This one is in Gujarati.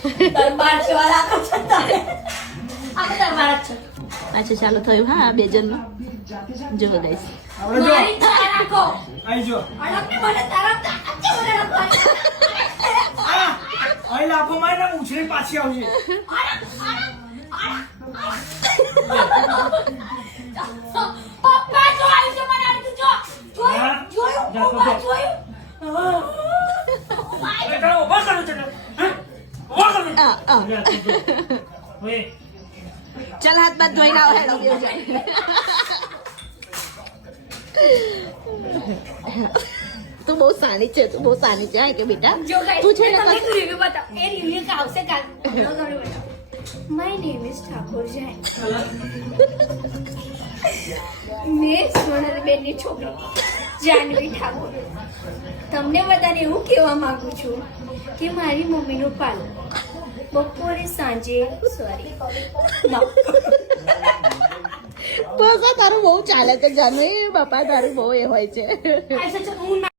દરબાર વાળા કો છે તારે આ દરબાર છે અચ્છા ચાલો થયું હા બે જણનું જો ગાઈસ મારી ચા રાખો આઈ જો અડકને મને તારા તાકાત છે મને રાખો આઈ લાફો મારીને ઉછળી પાછી આવશે પપ્પા જોઈ છે મને તું જો જોયું પપ્પા જોયું બેટા ઉભા કરો છે ઉભા કરો ઓય ચાલ હાથ બાદ ધોઈ લાવો હેડો બેવ જાય તું બહુ સાની છે હા કે બેટા જો ગાઈસ તું છે ને તમને તું રિવ્યુ બતાવ એ રિવ્યુ કા આવશે કાલ my name is Thakor Jain મેં સોનલબેનની છોકરી જાનવી ઠાકોર તમને બધાને એવું કહેવા માંગુ છું કે મારી મમ્મીનું પાલન બપોરે સાંજે સોરી બસ આ તારું બહુ ચાલે છે જાનવી બાપા તારું બહુ એ હોય છે હું